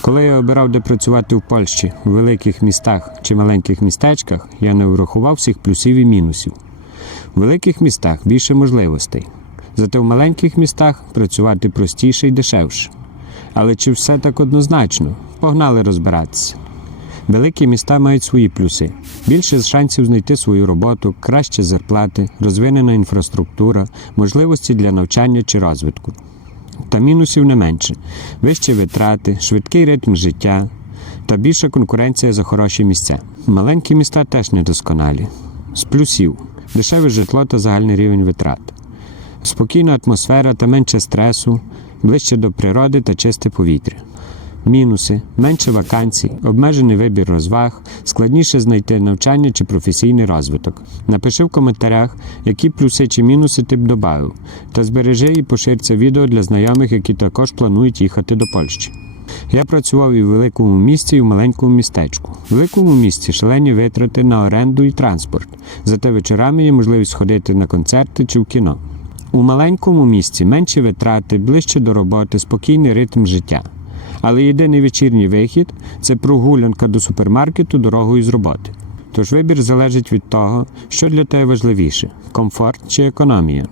Коли я обирав, де працювати в Польщі, у великих містах чи маленьких містечках, я не врахував всіх плюсів і мінусів. У великих містах більше можливостей. Зате в маленьких містах працювати простіше і дешевше. Але чи все так однозначно? Погнали розбиратися. Великі міста мають свої плюси: більше шансів знайти свою роботу, кращі зарплати, розвинена інфраструктура, можливості для навчання чи розвитку. Та мінусів не менше: вищі витрати, швидкий ритм життя та більша конкуренція за хороші місця. Маленькі міста теж недосконалі. З плюсів дешеве житло та загальний рівень витрат, спокійна атмосфера та менше стресу, ближче до природи та чисте повітря. Мінуси менше вакансій, обмежений вибір розваг, складніше знайти навчання чи професійний розвиток. Напиши в коментарях, які плюси чи мінуси ти б додав, та збережи і пошир це відео для знайомих, які також планують їхати до Польщі. Я працював і в великому місті, і в маленькому містечку. В великому місті шалені витрати на оренду і транспорт. Зате вечорами є можливість ходити на концерти чи в кіно. У маленькому місті менші витрати, ближче до роботи, спокійний ритм життя. Але єдиний вечірній вихід це прогулянка до супермаркету дорогою з роботи. Тож вибір залежить від того, що для тебе важливіше комфорт чи економія.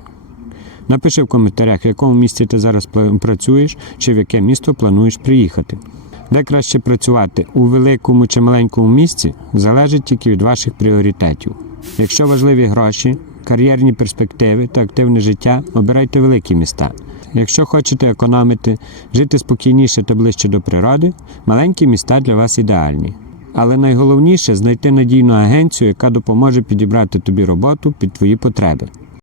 Напиши в коментарях, в якому місті ти зараз працюєш, чи в яке місто плануєш приїхати. Де краще працювати у великому чи маленькому місті, залежить тільки від ваших пріоритетів. Якщо важливі гроші, кар'єрні перспективи та активне життя, обирайте великі міста. Якщо хочете економити, жити спокійніше та ближче до природи, маленькі міста для вас ідеальні. Але найголовніше знайти надійну агенцію, яка допоможе підібрати тобі роботу під твої потреби.